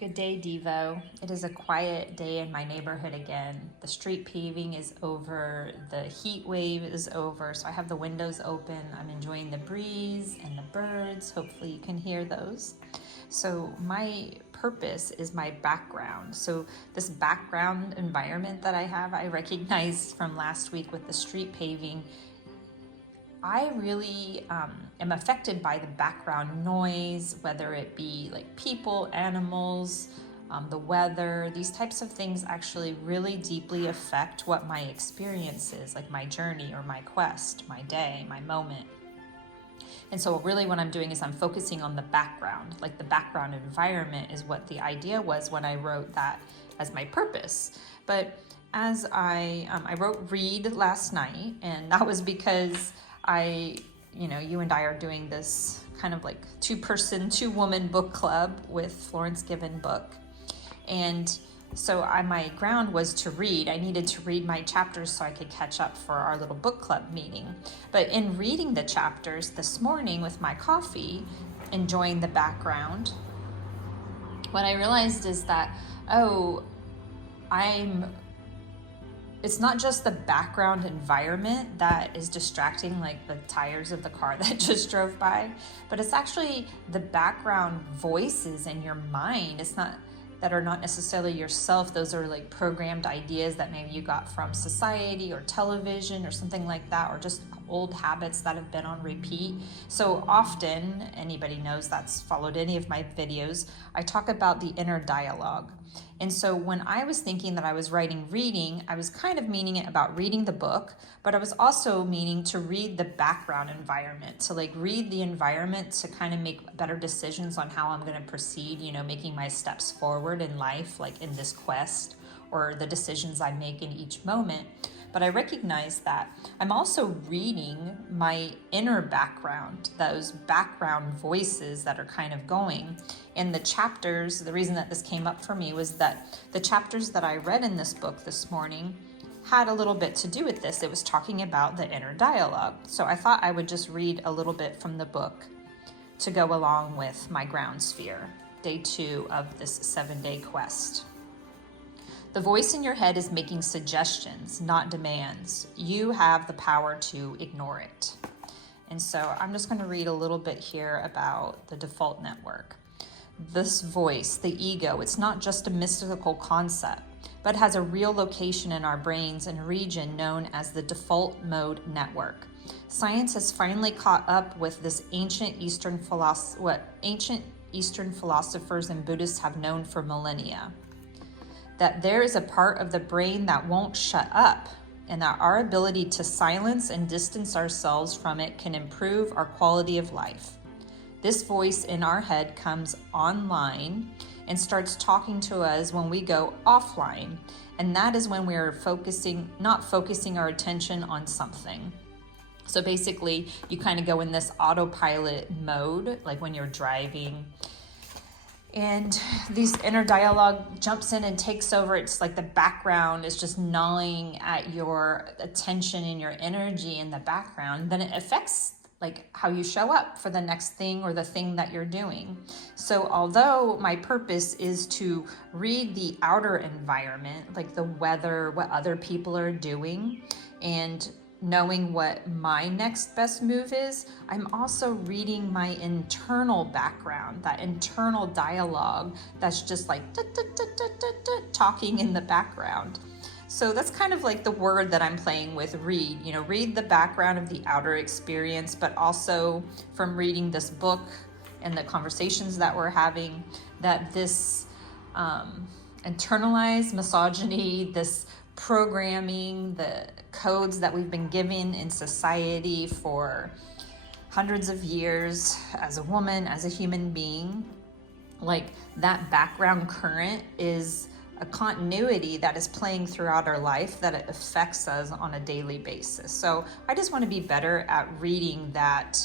Good day, Devo. It is a quiet day in my neighborhood again. The street paving is over, the heat wave is over, so I have the windows open. I'm enjoying the breeze and the birds. Hopefully, you can hear those. So, my purpose is my background. So, this background environment that I have, I recognized from last week with the street paving. I really am affected by the background noise, whether it be like people, animals, the weather. These types of things actually really deeply affect what my experience is, like my journey or my quest, my day, my moment. And so really what I'm doing is I'm focusing on the background, like the background environment is what the idea was when I wrote that as my purpose. But as I wrote Read last night, and that was because you and I are doing this kind of like two-woman book club with Florence Given book. And so my ground was to read. I needed to read my chapters so I could catch up for our little book club meeting. But in reading the chapters this morning with my coffee, enjoying the background, what I realized is that, it's not just the background environment that is distracting, like the tires of the car that just drove by, but it's actually the background voices in your mind. It's not that are not necessarily yourself. Those are like programmed ideas that maybe you got from society or television or something like that, or just old habits that have been on repeat. So often, anybody knows that's followed any of my videos, I talk about the inner dialogue. And so when I was thinking that I was writing reading, I was kind of meaning it about reading the book, but I was also meaning to read the background environment, to like read the environment to kind of make better decisions on how I'm going to proceed, making my steps forward in life, like in this quest, or the decisions I make in each moment. But I recognize that I'm also reading my inner background, those background voices that are kind of going. In the chapters, the reason that this came up for me was that the chapters that I read in this book this morning had a little bit to do with this. It was talking about the inner dialogue. So I thought I would just read a little bit from the book to go along with my ground sphere, day 2 of this 7-day quest. The voice in your head is making suggestions, not demands. You have the power to ignore it. And so I'm just going to read a little bit here about the default network. This voice, the ego, it's not just a mystical concept, but has a real location in our brains and a region known as the default mode network. Science has finally caught up with this ancient Eastern philosophers and Buddhists have known for millennia. That there is a part of the brain that won't shut up, and that our ability to silence and distance ourselves from it can improve our quality of life. This voice in our head comes online and starts talking to us when we go offline, and that is when we're not focusing our attention on something. So basically, you kind of go in this autopilot mode, like when you're driving, and this inner dialogue jumps in and takes over. It's like the background is just gnawing at your attention and your energy in the background. Then it affects like how you show up for the next thing or the thing that you're doing. So although my purpose is to read the outer environment, like the weather, what other people are doing, and knowing what my next best move is, I'm also reading my internal background, that internal dialogue that's just like talking in the background. So that's kind of like the word that I'm playing with, read. Read the background of the outer experience, but also from reading this book and the conversations that we're having, that this internalized misogyny, this programming, the codes that we've been given in society for hundreds of years as a woman, as a human being, like that background current is a continuity that is playing throughout our life, that it affects us on a daily basis. So I just want to be better at reading that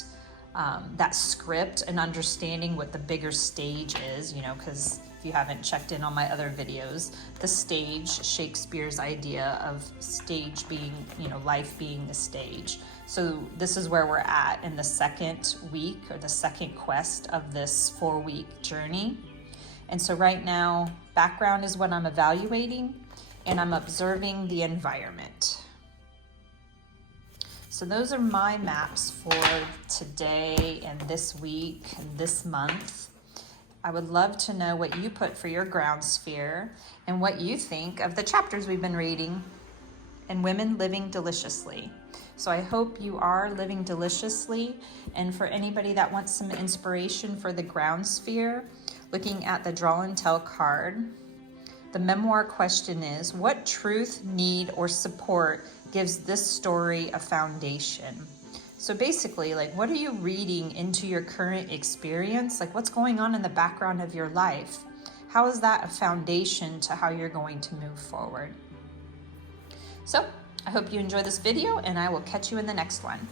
script and understanding what the bigger stage is, because if you haven't checked in on my other videos, the stage, Shakespeare's idea of stage being, life being the stage. So this is where we're at in the second week or the second quest of this 4-week journey. And so right now, background is what I'm evaluating, and I'm observing the environment. So those are my maps for today and this week and this month. I would love to know what you put for your ground sphere and what you think of the chapters we've been reading in Women Living Deliciously. So I hope you are living deliciously. And for anybody that wants some inspiration for the ground sphere, looking at the Draw and Tell card, the memoir question is, what truth, need, or support gives this story a foundation? So basically, like, what are you reading into your current experience? Like, what's going on in the background of your life? How is that a foundation to how you're going to move forward? So I hope you enjoy this video, and I will catch you in the next one.